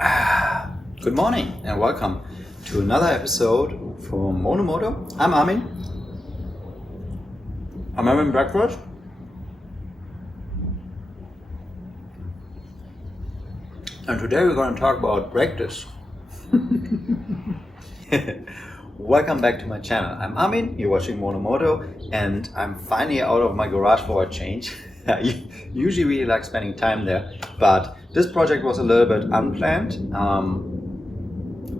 Good morning and welcome to another episode from Moto. I'm Armin. I'm having breakfast. And today we're going to talk about brake discs. Welcome back to my channel. I'm Armin, you're watching Moto, and I'm finally out of my garage for a change. I usually really like spending time there, but this project was a little bit unplanned,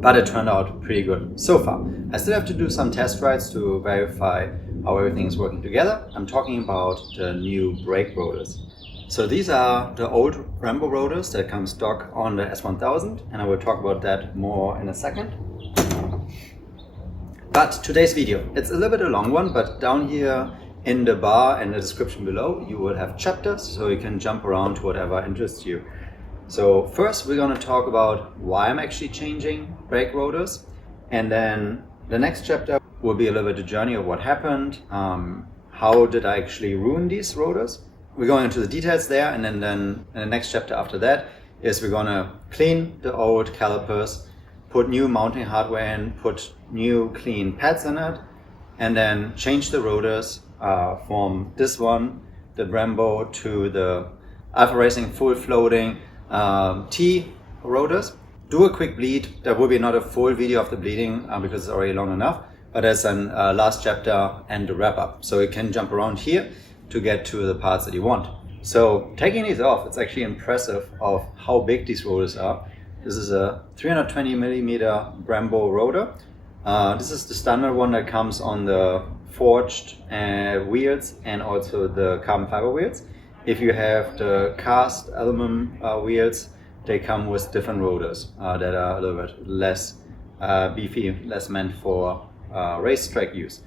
but it turned out pretty good so far. I still have to do some test rides to verify how everything is working together. I'm talking about the new brake rotors. So these are the old Brembo rotors that come stock on the S1000, and I will talk about that more in a second. But today's video, it's a little bit a long one, but down here in the bar and the description below, you will have chapters so you can jump around to whatever interests you. So first we're going to talk about why I'm actually changing brake rotors, and then the next chapter will be a little bit the journey of what happened, how did I actually ruin these rotors. We're going into the details there, and then in the next chapter after that is we're going to clean the old calipers, put new mounting hardware in, put new clean pads in it, and then change the rotors from this one, the Brembo, to the Alpha Racing full floating T rotors. Do a quick bleed. There will be not a full video of the bleeding because it's already long enough, but there's a last chapter and the wrap up. So you can jump around here to get to the parts that you want. So taking these off, it's actually impressive of how big these rotors are. This is a 320 millimeter Brembo rotor. This is the standard one that comes on the forged wheels and also the carbon fiber wheels. If you have the cast aluminum wheels, they come with different rotors that are a little bit less beefy, less meant for racetrack use.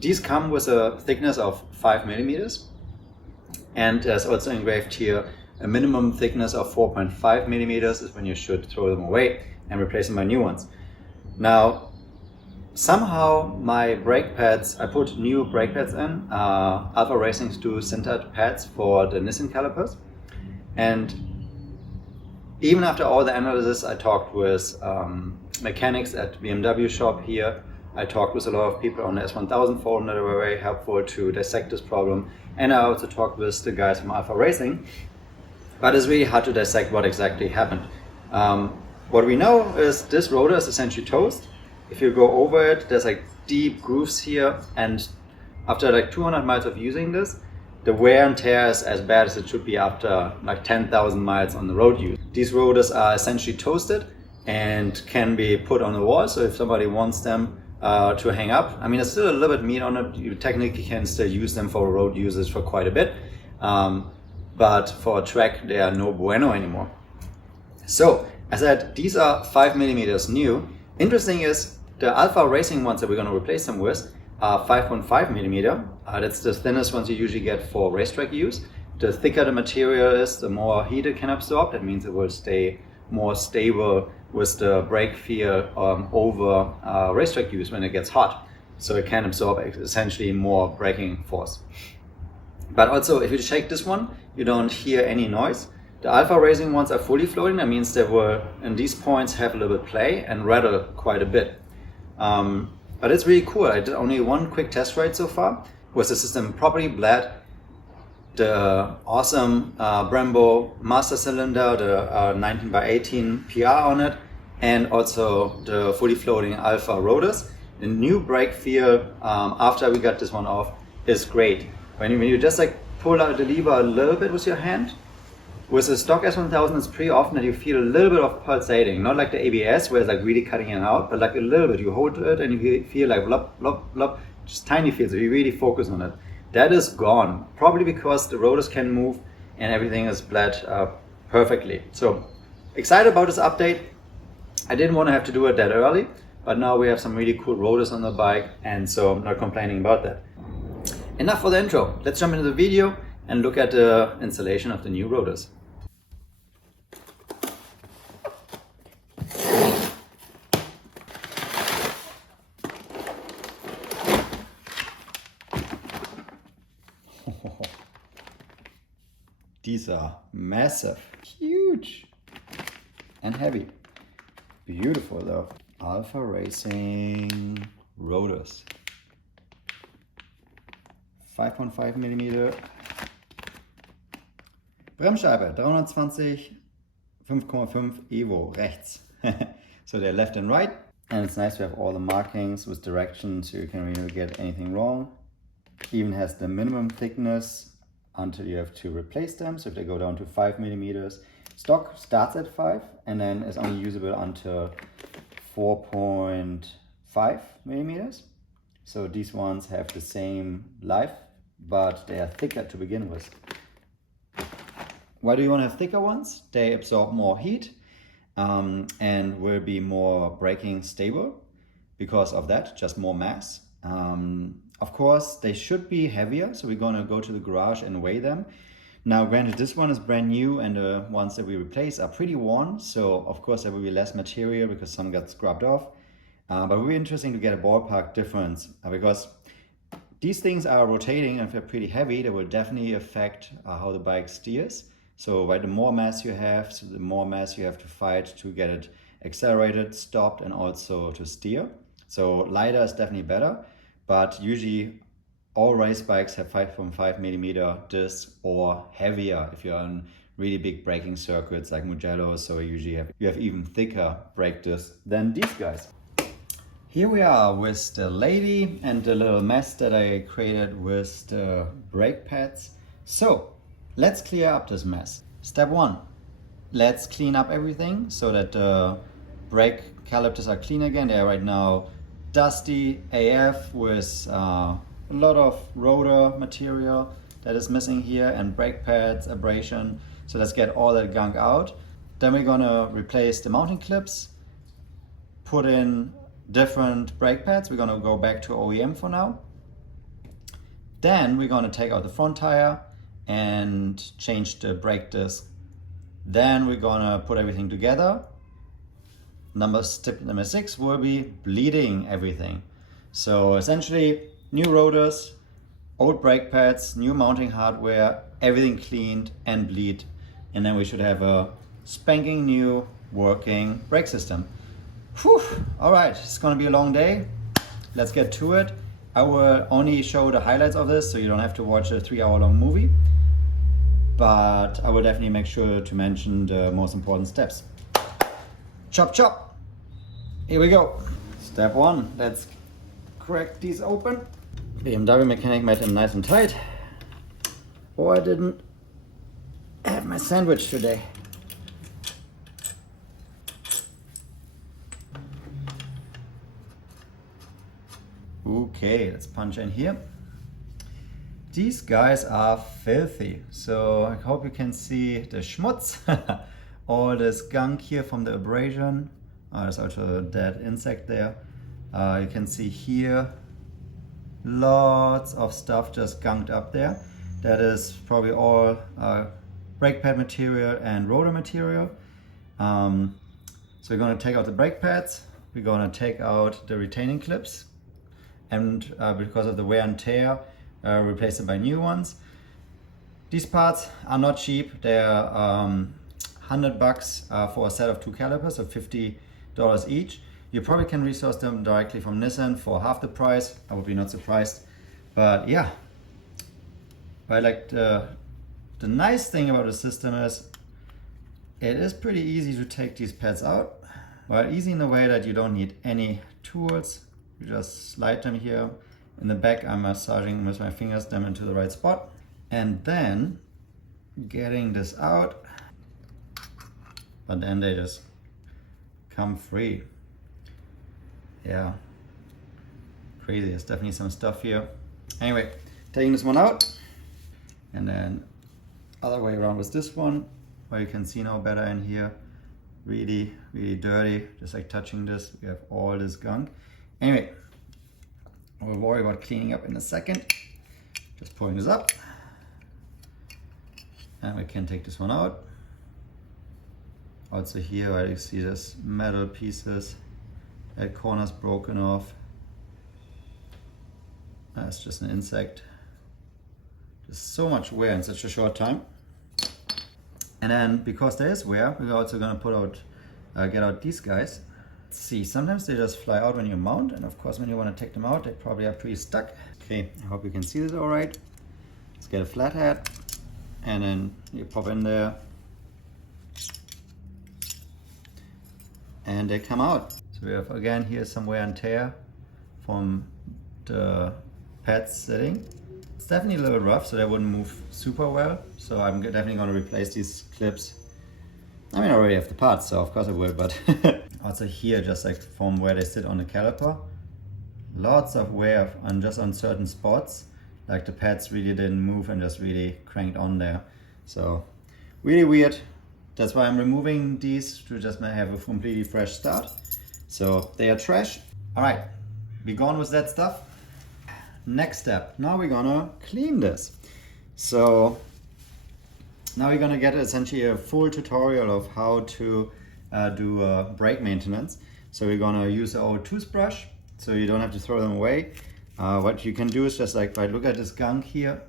These come with a thickness of 5 millimeters, and there's also engraved here a minimum thickness of 4.5 millimeters is when you should throw them away and replace them by new ones. Now, somehow my brake pads, I put new brake pads in. Alpha Racing's do sintered pads for the Nissin Calipers, and even after all the analysis, I talked with mechanics at BMW shop here. I talked with a lot of people on the S1000 forum that were very helpful to dissect this problem, and I also talked with the guys from Alpha Racing. But it's really hard to dissect what exactly happened. What we know is this rotor is essentially toast. If you go over it, there's like deep grooves here, and after like 200 miles of using this, the wear and tear is as bad as it should be after like 10,000 miles on the road use. These rotors are essentially toasted and can be put on the wall, so if somebody wants them to hang up, I mean, there's still a little bit of meat on it. You technically can still use them for road usage for quite a bit. But for a track, they are no bueno anymore. So, as I said, these are 5 millimeters new. Interesting is the Alpha Racing ones that we're going to replace them with are 5.5 millimeter. That's the thinnest ones you usually get for racetrack use. The thicker the material is, the more heat it can absorb. That means it will stay more stable with the brake feel over racetrack use when it gets hot. So it can absorb essentially more braking force. But also, if you shake this one, you don't hear any noise. The Alpha Racing ones are fully floating. That means they will, in these points, have a little bit play and rattle quite a bit. But it's really cool. I did only one quick test ride so far. Was the system properly bled. The awesome Brembo master cylinder, the 19x18 PR on it, and also the fully floating Alpha rotors. The new brake feel after we got this one off is great. When you just like pull out the lever a little bit with your hand, with the stock S1000 it's pretty often that you feel a little bit of pulsating, not like the ABS where it's like really cutting it out, but like a little bit. You hold it and you feel like blop, blop, blop, just tiny feels, so you really focus on it. That is gone, probably because the rotors can move and everything is bled perfectly. So excited about this update. I didn't want to have to do it that early, but now we have some really cool rotors on the bike, and so I'm not complaining about that. Enough for the intro. Let's jump into the video and look at the installation of the new rotors. These are massive, huge, and heavy. Beautiful though. Alpha Racing rotors. 5.5 mm. Bremsscheibe 320, 5,5 EVO rechts. So they're left and right. And it's nice to have all the markings with direction so you can really get anything wrong. Even has the minimum thickness until you have to replace them. So if they go down to 5 mm, stock starts at 5 and then is only usable until 4.5 mm. So these ones have the same life, but they are thicker to begin with. Why do you want to have thicker ones? They absorb more heat and will be more braking stable because of that, just more mass. Of course, they should be heavier, so we're going to go to the garage and weigh them. Now, granted, this one is brand new and the ones that we replace are pretty worn, so of course there will be less material because some got scrubbed off. But it will be interesting to get a ballpark difference because these things are rotating, and if they're pretty heavy, they will definitely affect how the bike steers. So the more mass you have, so the more mass you have to fight to get it accelerated, stopped, and also to steer. So lighter is definitely better, but usually all race bikes have 5.5 mm discs or heavier if you're on really big braking circuits like Mugello. So usually you have even thicker brake discs than these guys. Here we are with the lady and the little mess that I created with the brake pads. So let's clear up this mess. Step 1, let's clean up everything so that the brake calipers are clean again. They are right now dusty AF with a lot of rotor material that is missing here and brake pads, abrasion. So let's get all that gunk out. Then we're gonna replace the mounting clips, put in different brake pads. We're gonna go back to OEM for now. Then we're gonna take out the front tire and change the brake disc. Then we're gonna put everything together. Step number 6 will be bleeding everything. So essentially new rotors, old brake pads, new mounting hardware, everything cleaned and bleed. And then we should have a spanking new working brake system. Whew. All right, it's gonna be a long day. Let's get to it. I will only show the highlights of this so you don't have to watch a 3-hour long movie. But I will definitely make sure to mention the most important steps. Chop chop. Here we go. Step 1, let's crack these open. BMW mechanic made them nice and tight. Or I didn't have my sandwich today. Okay, let's punch in here. These guys are filthy, so I hope you can see the schmutz. All this gunk here from the abrasion. There's also a dead insect there. You can see here lots of stuff just gunked up there. That is probably all brake pad material and rotor material. So we're going to take out the brake pads. We're going to take out the retaining clips, and because of the wear and tear, replace them by new ones. These parts are not cheap. They're $100 for a set of 2 calipers, so $50 each. You probably can resource them directly from Nissin for half the price. I would be not surprised. But yeah, I like the nice thing about the system is it is pretty easy to take these pads out. Well, easy in the way that you don't need any tools. You just slide them here. In the back, I'm massaging with my fingers them into the right spot. And then getting this out. But then they just come free. Yeah, crazy. There's definitely some stuff here. Anyway, taking this one out, and then other way around with this one, where you can see now better in here. Really, really dirty. Just like touching this, we have all this gunk. Anyway, we'll worry about cleaning up in a second. Just pulling this up, and we can take this one out. Also here, where you see this metal pieces, that corner's broken off. That's just an insect. There's so much wear in such a short time. And then, because there is wear, we're also going to put out, get out these guys. Let's see, sometimes they just fly out when you mount, and of course when you want to take them out, they probably are pretty stuck. Okay, I hope you can see this all right. Let's get a flathead, and then you pop in there, and they come out. So we have again here some wear and tear from the pads sitting. It's definitely a little rough, so they wouldn't move super well. So I'm definitely going to replace these clips. I mean, I already have the parts, so of course I will, but also here, just like from where they sit on the caliper, lots of wear on just on certain spots. Like the pads really didn't move and just really cranked on there. So really weird. That's why I'm removing these to just have a completely fresh start. So they are trash. All right, be gone with that stuff. Next step, now we're gonna clean this. So now we're gonna get essentially a full tutorial of how to do brake maintenance. So we're gonna use our toothbrush, so you don't have to throw them away. What you can do is just like, right, look at this gunk here,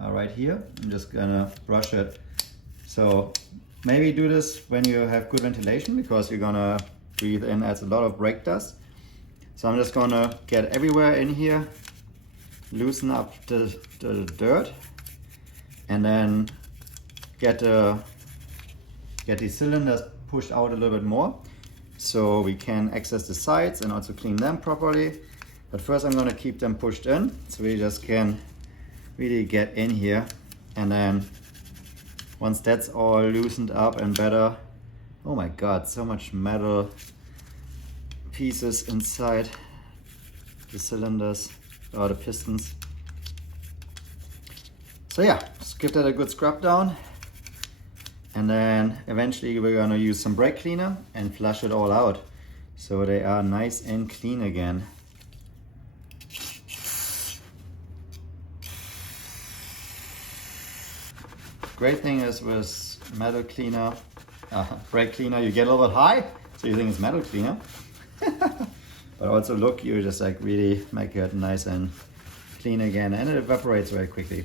right here. I'm just gonna brush it. So maybe do this when you have good ventilation, because you're gonna breathe in as a lot of brake dust. So I'm just gonna get everywhere in here, loosen up the dirt, and then get these cylinders pushed out a little bit more so we can access the sides and also clean them properly. But first I'm going to keep them pushed in so we just can really get in here, and then once that's all loosened up and better, oh my god, so much metal pieces inside the cylinders or the pistons. So yeah, just give that a good scrub down. And then eventually we're gonna use some brake cleaner and flush it all out so they are nice and clean again. Great thing is with metal cleaner, brake cleaner, you get a little bit high, so you think it's metal cleaner. But also look, you just like really make it nice and clean again, and it evaporates very quickly.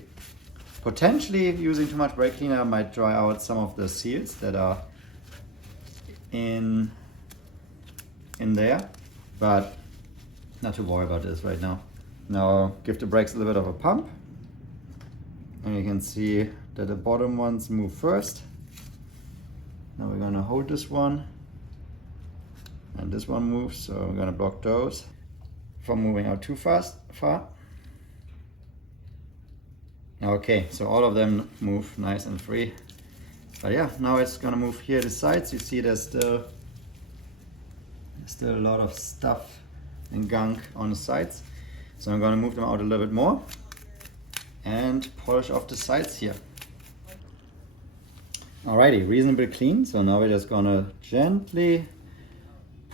Potentially using too much brake cleaner might dry out some of the seals that are in there, but not to worry about this right now. Now give the brakes a little bit of a pump, and you can see that the bottom ones move first. Now we're gonna hold this one, and this one moves, so we're gonna block those from moving out too far. Okay, so all of them move nice and free. But yeah, now it's gonna move here the sides. You see there's still a lot of stuff and gunk on the sides. So I'm gonna move them out a little bit more and polish off the sides here. Alrighty, reasonably clean. So now we're just gonna gently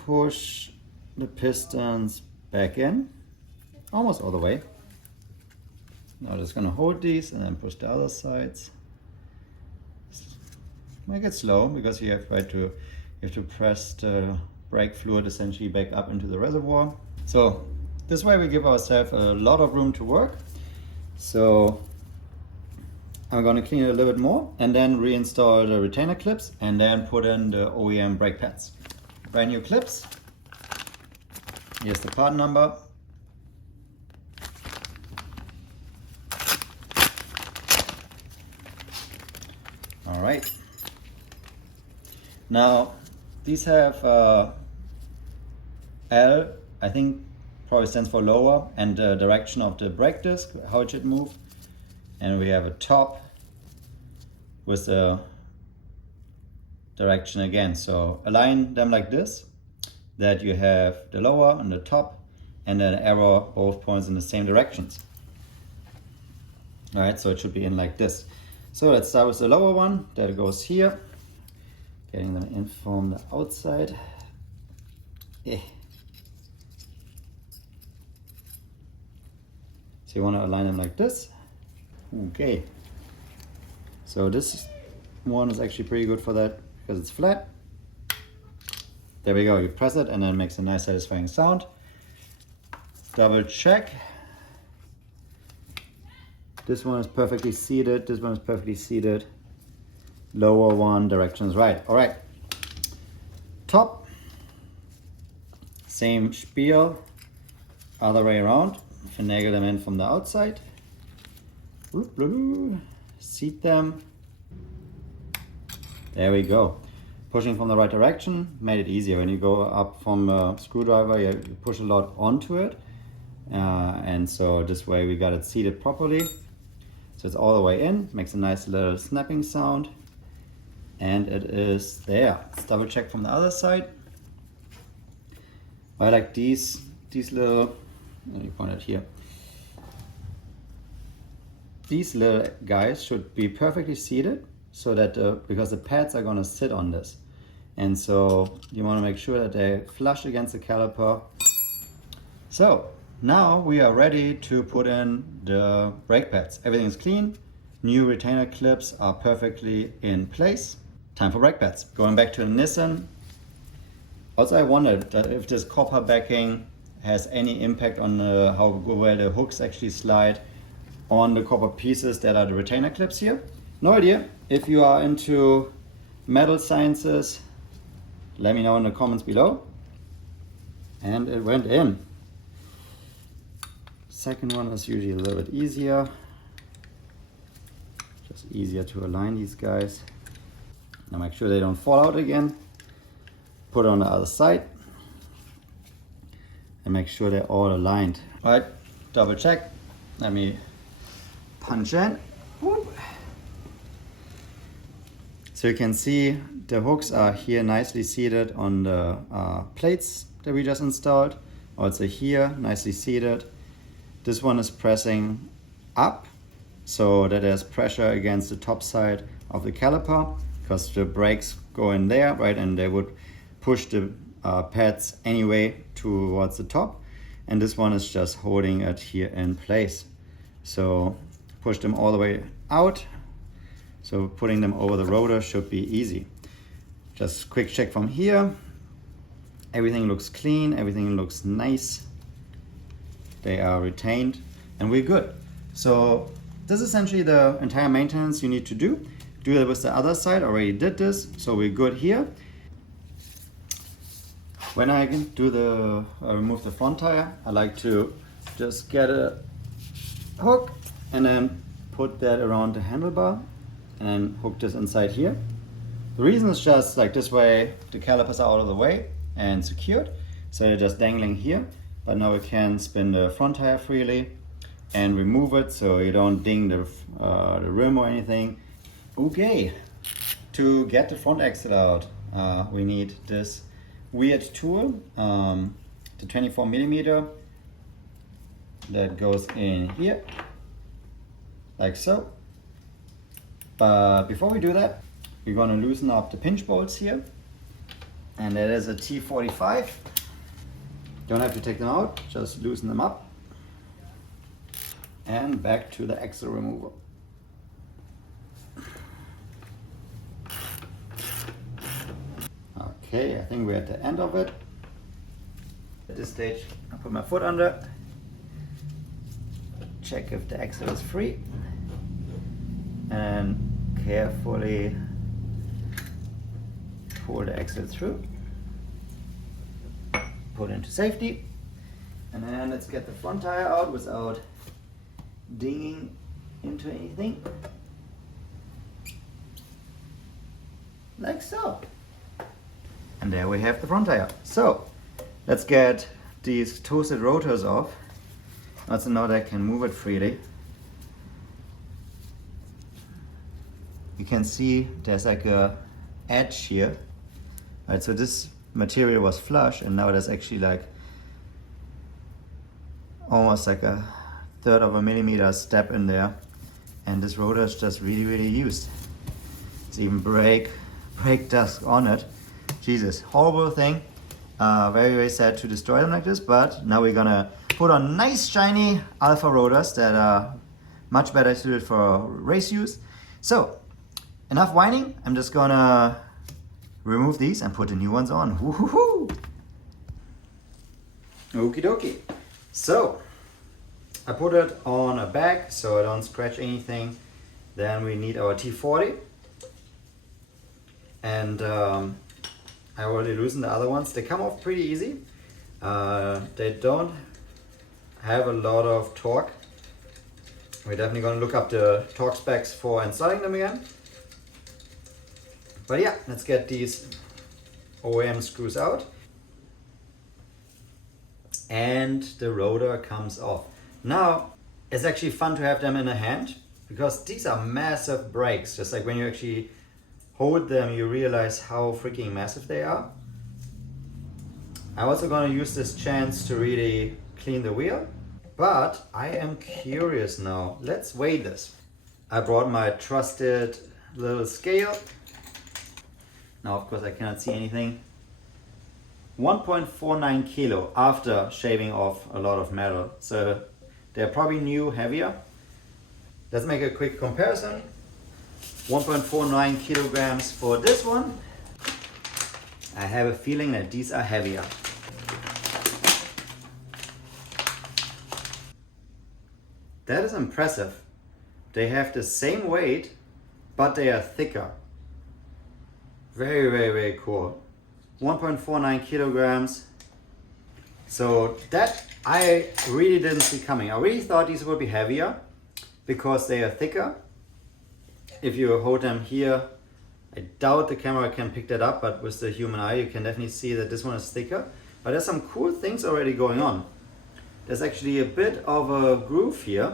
push the pistons back in, almost all the way. Now I'm just gonna hold these and then push the other sides. Make it slow, because you have to press the brake fluid essentially back up into the reservoir. So this way we give ourselves a lot of room to work. So I'm gonna clean it a little bit more and then reinstall the retainer clips and then put in the OEM brake pads. Brand new clips. Here's the part number. All right. Now these have L, I think probably stands for lower, and the direction of the brake disc, how it should move. And we have a top with the direction again. So align them like this, that you have the lower and the top, and then arrow both points in the same directions. All right, so it should be in like this. So let's start with the lower one that goes here, getting them in from the outside. So you want to align them like this. Okay. So this one is actually pretty good for that because it's flat. There we go. You press it and then it makes a nice satisfying sound. Double check. This one is perfectly seated. This one is perfectly seated. Lower one, direction is right. All right. Top. Same spiel, other way around. Finagle them in from the outside. Seat them. There we go. Pushing from the right direction made it easier. When you go up from a screwdriver, you push a lot onto it. And so this way we got it seated properly. So it's all the way in, makes a nice little snapping sound. And it is there. Let's double check from the other side. I like these little, let me point it here. These little guys should be perfectly seated so that, because the pads are gonna sit on this. And so you wanna make sure that they flush against the caliper. So now we are ready to put in the brake pads. Everything's clean. New retainer clips are perfectly in place. Time for brake pads. Going back to the Nissin. Also, I wondered that if this copper backing has any impact on how well the hooks actually slide on the copper pieces that are the retainer clips here. No idea. If you are into metal sciences, let me know in the comments below. And it went in. Second one is usually a little bit easier. Just easier to align these guys. Now make sure they don't fall out again. Put it on the other side. And make sure they're all aligned. All right, double check. Let me punch in. Whoop. So you can see the hooks are here nicely seated on the plates that we just installed. Also here, nicely seated. This one is pressing up so that there's pressure against the top side of the caliper because the brakes go in there, right? And they would push the pads anyway towards the top. And this one is just holding it here in place. So push them all the way out. So putting them over the rotor should be easy. Just quick check from here. Everything looks clean, everything looks nice. They are retained and we're good. So this is essentially the entire maintenance you need to do. Do that with the other side, already did this, so we're good here. When I do the remove the front tire, I like to just get a hook and then put that around the handlebar and hook this inside here. The reason is just like this way the calipers are out of the way and secured, so they're just dangling here. But now we can spin the front tire freely and remove it so you don't ding the rim or anything. Okay, to get the front axle out, we need this weird tool, the 24mm that goes in here, like so. But before we do that, we're going to loosen up the pinch bolts here, and that is a T45. Don't have to take them out, just loosen them up. And back to the axle remover. Okay, I think we're at the end of it. At this stage, I put my foot under, check if the axle is free, and carefully pull the axle through. Put into safety, and then let's get the front tire out without dinging into anything, like so. And there we have the front tire. So let's get these toasted rotors off. Also now that I can move it freely. You can see there's like a edge here. Right, so this material was flush and now there's actually like almost like a 1/3 of a millimeter step in there, and this rotor is just really used. It's even brake dust on it. Jesus, horrible thing. Very sad to destroy them like this, but now we're gonna put on nice shiny alpha rotors that are much better suited for race use. So enough whining, I'm just gonna remove these and put the new ones on. Woohoo! Okie dokie. So I put it on a bag so I don't scratch anything. Then we need our T40. And I already loosened the other ones. They come off pretty easy. They don't have a lot of torque. We're definitely going to look up the torque specs for installing them again. But yeah, let's get these OEM screws out. And the rotor comes off. Now, it's actually fun to have them in a hand because these are massive brakes. Just like when you actually hold them, you realize how freaking massive they are. I'm also going to use this chance to really clean the wheel. But I am curious now. Let's weigh this. I brought my trusted little scale. Now, of course, I cannot see anything. 1.49 kilo after shaving off a lot of metal. So they're probably new, heavier. Let's make a quick comparison. 1.49 kilograms for this one. I have a feeling that these are heavier. That is impressive. They have the same weight, but they are thicker. Very, very, very cool. 1.49 kilograms. So that I really didn't see coming. I really thought these would be heavier because they are thicker. If you hold them here, I doubt the camera can pick that up, but with the human eye, you can definitely see that this one is thicker. But there's some cool things already going on. There's actually a bit of a groove here.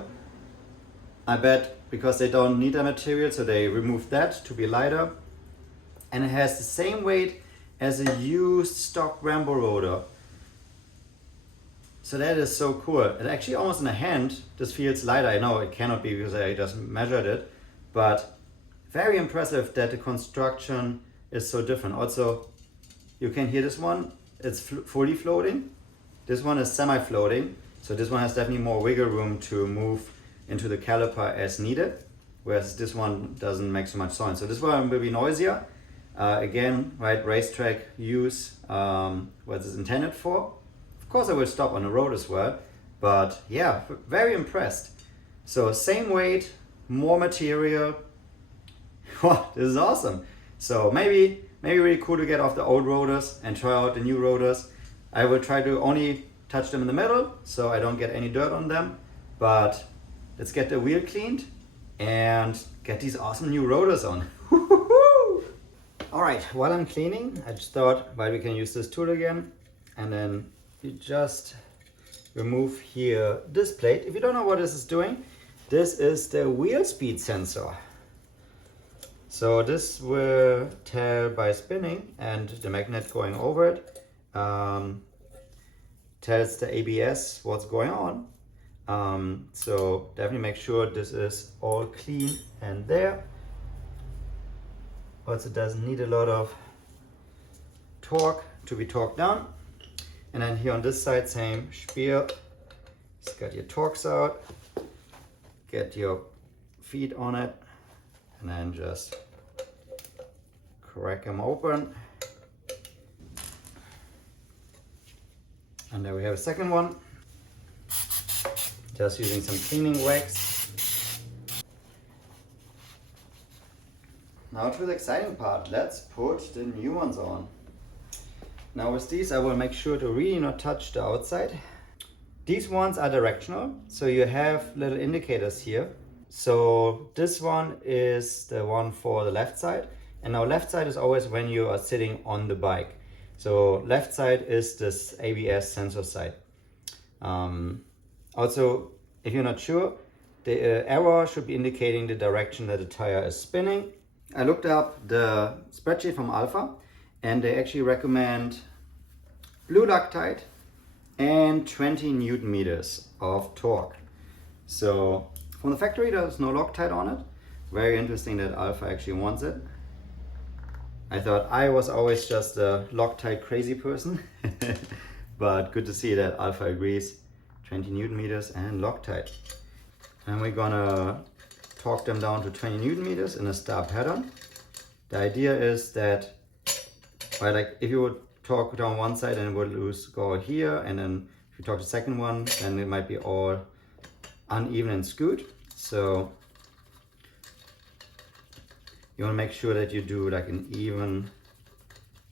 I bet because they don't need that material, so they removed that to be lighter. And it has the same weight as a used Stock Brembo rotor. So that is so cool. And actually almost in the hand, this feels lighter. I know it cannot be because I just measured it, but very impressive that the construction is so different. Also, you can hear this one, it's fully floating. This one is semi-floating. So this one has definitely more wiggle room to move into the caliper as needed, whereas this one doesn't make so much sound. So this one will be noisier. Again, right, racetrack use, what it's intended for. Of course I will stop on the road as well, but yeah, very impressed. So same weight, more material. Wow, this is awesome. So maybe really cool to get off the old rotors and try out the new rotors. I will try to only touch them in the middle so I don't get any dirt on them, but let's get the wheel cleaned and get these awesome new rotors on. All right, while I'm cleaning, I just thought, well, we can use this tool again, and then you just remove here this plate. If you don't know what this is doing, this is the wheel speed sensor. So this will tell by spinning and the magnet going over it, tells the ABS what's going on. So definitely make sure this is all clean and there. Also doesn't need a lot of torque to be torqued down. And then here on this side, same spiel. Just got your torques out, get your feet on it, and then just crack them open. And there we have a second one. Just using some cleaning wax. Now to the exciting part, let's put the new ones on. Now with these I will make sure to really not touch the outside. These ones are directional, so you have little indicators here. So this one is the one for the left side, and now left side is always when you are sitting on the bike. So left side is this ABS sensor side. Also, if you're not sure, the arrow should be indicating the direction that the tire is spinning. I looked up the spreadsheet from Alpha, and they actually recommend blue Loctite and 20 Newton meters of torque. So from the factory there's no Loctite on it. Very interesting that Alpha actually wants it. I thought I was always just a Loctite crazy person, but good to see that Alpha agrees. 20 Newton meters and Loctite. And we're gonna torque them down to 20 Newton meters in a star pattern. The idea is that, well, like if you would torque down one side and it would go here, and then if you torque the second one, then it might be all uneven and skewed. So you want to make sure that you do like an even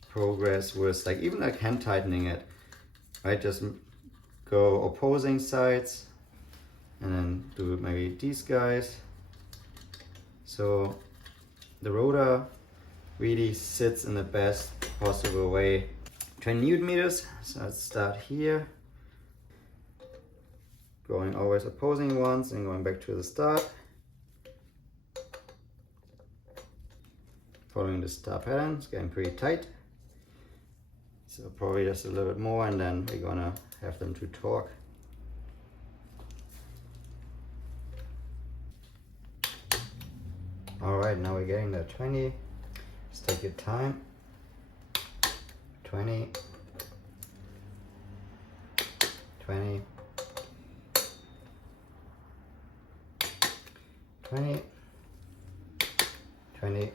progress with like even like hand tightening it. Right, just go opposing sides and then do maybe these guys. So the rotor really sits in the best possible way. 20 Newton meters, so let's start here. Going always opposing ones and going back to the start. Following the star pattern, it's getting pretty tight. So probably just a little bit more and then we're gonna have them to torque. All right, now we're getting that 20. Just take your time. 20. 20. 20. 20.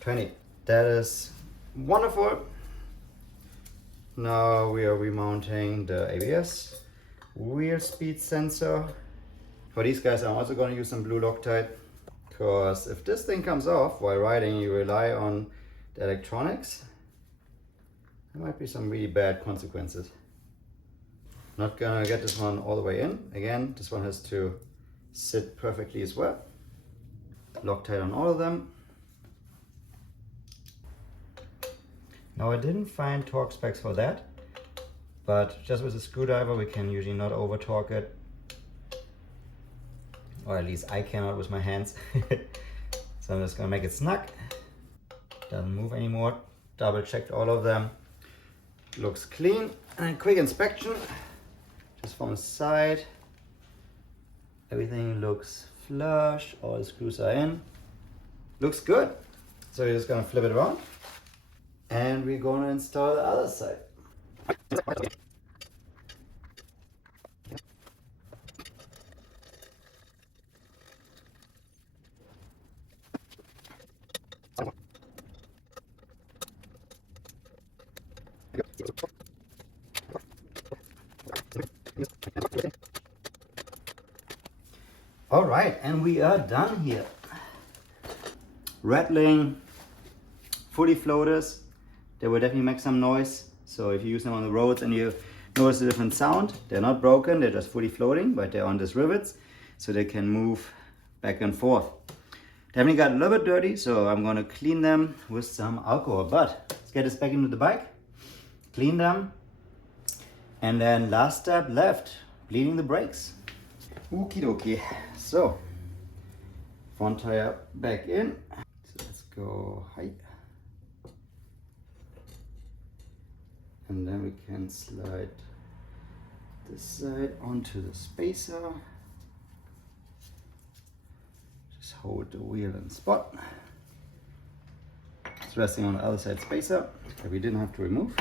20. That is wonderful. Now we are remounting the ABS wheel speed sensor. For these guys, I'm also going to use some blue Loctite, because if this thing comes off while riding, you rely on the electronics, there might be some really bad consequences. Not gonna get this one all the way in. Again, this one has to sit perfectly as well. Loctite on all of them. Now I didn't find torque specs for that, but just with a screwdriver we can usually not over torque it. Or at least I cannot with my hands. So I'm just gonna make it snug. Doesn't move anymore. Double checked all of them. Looks clean. And quick inspection. Just from the side. Everything looks flush. All the screws are in. Looks good. So you're just gonna flip it around. And we're gonna install the other side. All right, and we are done here. Rattling, fully floaters. They will definitely make some noise. So if you use them on the roads and you notice a different sound, they're not broken, they're just fully floating, but they're on these rivets, so they can move back and forth. Definitely got a little bit dirty, so I'm gonna clean them with some alcohol. But let's get this back into the bike, clean them, and then last step left, bleeding the brakes. Okie dokie. So, front tire back in. So let's go high. And then we can slide this side onto the spacer. Just hold the wheel in spot. It's resting on the other side spacer that we didn't have to remove.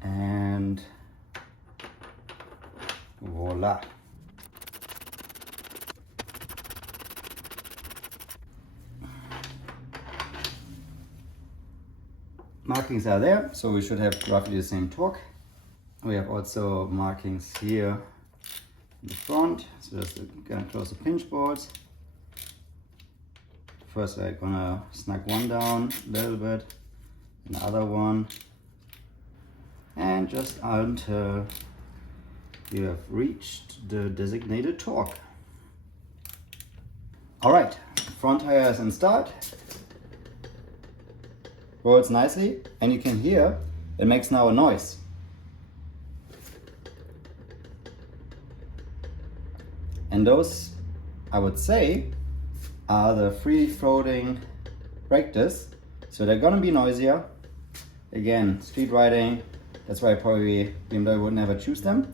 And voila. Markings are there, so we should have roughly the same torque. We have also markings here in the front, so just gonna close the pinch bolts. First I'm gonna snug one down a little bit, and the other one, and just until you have reached the designated torque. All right, front tire is installed. Rolls nicely, and you can hear it makes now a noise. And those, I would say, are the free floating brake discs. So they're gonna be noisier. Again, street riding, that's why probably BMW would never choose them.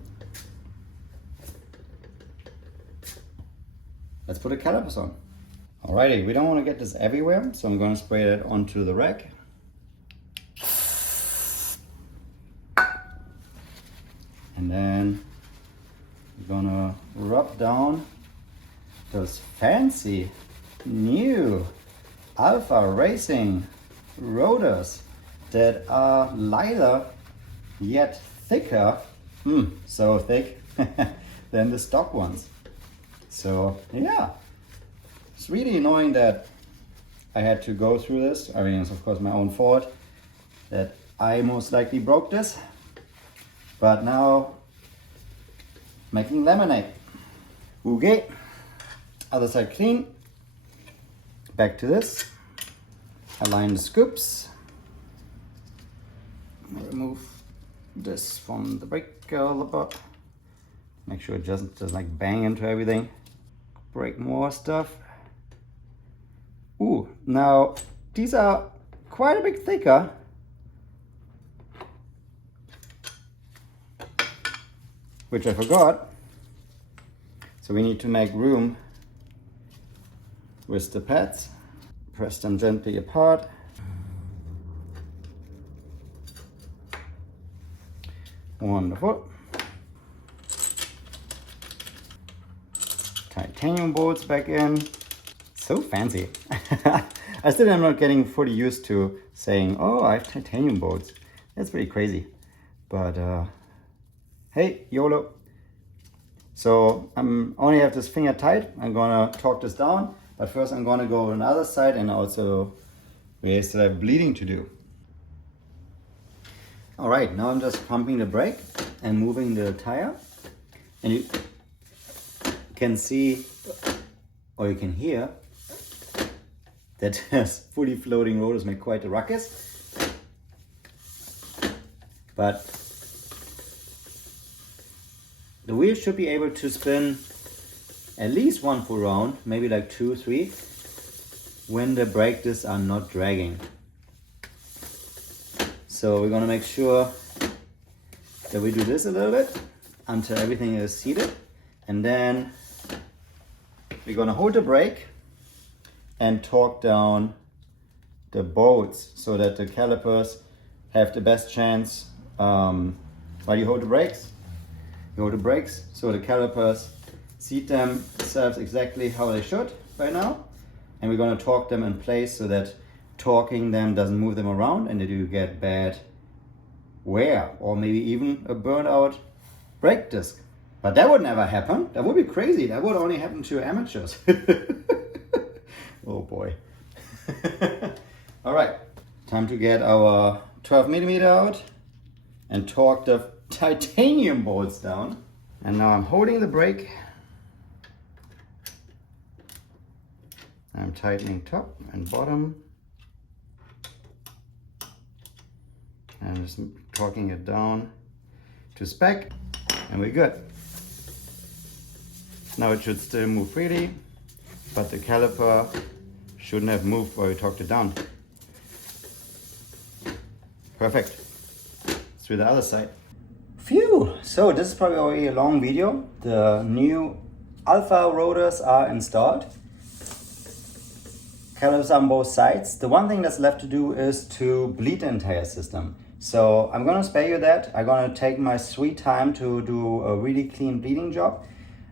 Let's put the calipers on. Alrighty, we don't want to get this everywhere, so I'm gonna spray that onto the rack. And then we're gonna rub down those fancy new Alpha Racing rotors that are lighter yet thicker, so thick than the stock ones. So yeah, it's really annoying that I had to go through this. I mean, it's of course my own fault that I most likely broke this, but now making lemonade. Okay, other side clean. Back to this. Align the scoops. Remove this from the brake caliper. Make sure it doesn't just like bang into everything. Break more stuff. Ooh, now these are quite a bit thicker. Which I forgot. So we need to make room with the pads. Press them gently apart. Wonderful. Titanium bolts back in. So fancy. I still am not getting fully used to saying, oh, I have titanium bolts. That's pretty crazy. But hey, YOLO. So I'm only have this finger tight. I'm gonna torque this down, but first I'm gonna go on the other side, and also we still have bleeding to do. All right, now I'm just pumping the brake and moving the tire, and you can see, or you can hear, that has fully floating rotors make quite a ruckus. But the wheel should be able to spin at least one full round, maybe like 2, 3, when the brake discs are not dragging. So we're gonna make sure that we do this a little bit until everything is seated, and then we're gonna hold the brake and torque down the bolts so that the calipers have the best chance while you hold the brakes. You hold the brakes so the calipers seat themselves exactly how they should by now, and we're going to torque them in place so that torquing them doesn't move them around and that you get bad wear or maybe even a burnt out brake disc. But that would never happen. That would be crazy. That would only happen to amateurs. Oh boy. All right, time to get our 12mm out and torque the titanium bolts down. And now I'm holding the brake. I'm tightening top and bottom. And just torquing it down to spec, and we're good. Now it should still move freely, but the caliper shouldn't have moved while we torqued it down. Perfect. Let's do the other side. Phew! So this is probably already a long video. The new Alpha rotors are installed. Calipers on both sides. The one thing that's left to do is to bleed the entire system. So I'm gonna spare you that. I'm gonna take my sweet time to do a really clean bleeding job.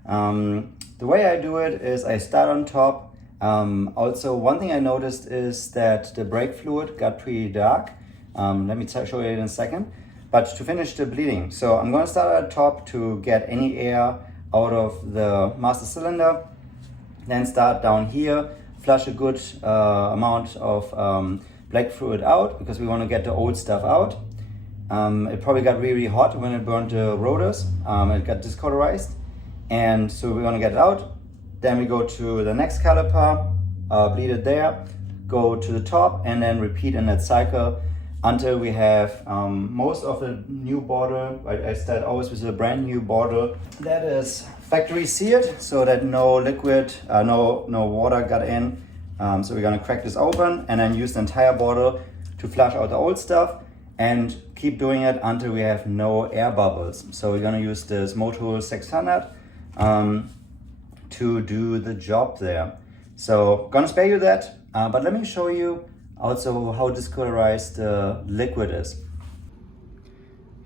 The way I do it is I start on top. Also, one thing I noticed is that the brake fluid got pretty dark. Let me show you in a second. But to finish the bleeding, so I'm going to start at the top to get any air out of the master cylinder. Then start down here, flush a good amount of brake fluid out because we want to get the old stuff out. It probably got really hot when it burned the rotors. It got discolorized, and so we're going to get it out. Then we go to the next caliper, bleed it there, go to the top, and then repeat in that cycle until we have most of the new bottle. I start always with a brand new bottle that is factory sealed so that no liquid, no water got in. So we're gonna crack this open and then use the entire bottle to flush out the old stuff and keep doing it until we have no air bubbles. So we're gonna use this Motul 600 to do the job there. So gonna spare you that, but let me show you also how discolorized the liquid is.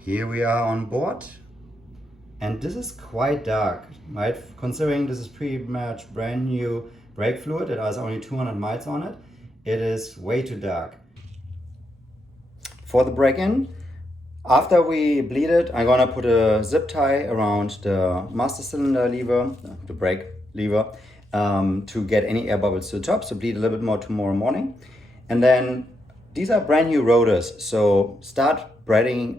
Here we are on board, and this is quite dark, right? Considering this is pretty much brand new brake fluid, it has only 200 miles on it. It is way too dark. For the break-in, after we bleed it, I'm gonna put a zip tie around the master cylinder lever, the brake lever, to get any air bubbles to the top, so bleed a little bit more tomorrow morning. And then These are brand new rotors, so start breading.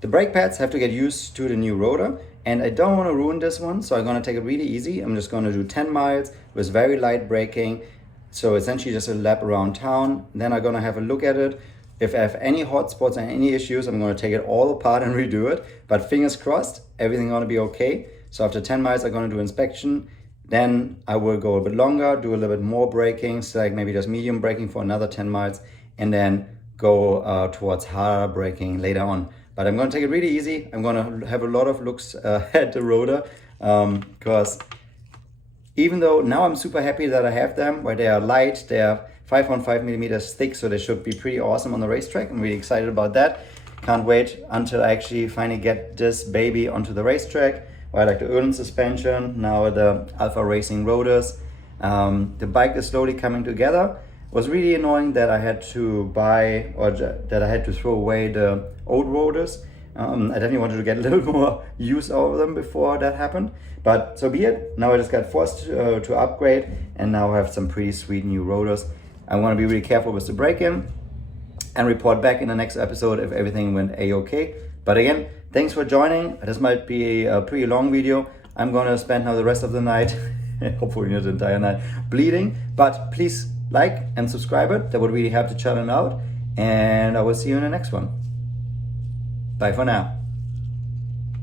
The brake pads have to get used to the new rotor, and I don't want to ruin this one, so I'm going to take it really easy. I'm just going to do 10 miles with very light braking, so essentially just a lap around town. Then I'm going to have a look at it. If I have any hot spots and any issues, I'm going to take it all apart and redo it. But fingers crossed, everything's going to be okay. So after 10 miles, I'm going to do inspection. Then I will go a bit longer, do a little bit more braking, so like maybe just medium braking for another 10 miles, and then go towards harder braking later on. But I'm going to take it really easy. I'm going to have a lot of looks at the rotor because even though now I'm super happy that I have them, where they are light, they are 5.5 millimeters thick, so they should be pretty awesome on the racetrack. I'm really excited about that. Can't wait until I actually finally get this baby onto the racetrack. I like the Öhlin suspension, now the Alpha Racing rotors. The bike is slowly coming together. It was really annoying that I had to buy, or that I had to throw away the old rotors. I definitely wanted to get a little more use out of them before that happened. But so be it. Now I just got forced to upgrade, and now I have some pretty sweet new rotors. I want to be really careful with the break-in and report back in the next episode if everything went a-okay. But again, thanks for joining. This might be a pretty long video. I'm gonna spend now the rest of the night, hopefully not the entire night, bleeding. But please like and subscribe it. That would really help the channel out. And I will see you in the next one. Bye for now.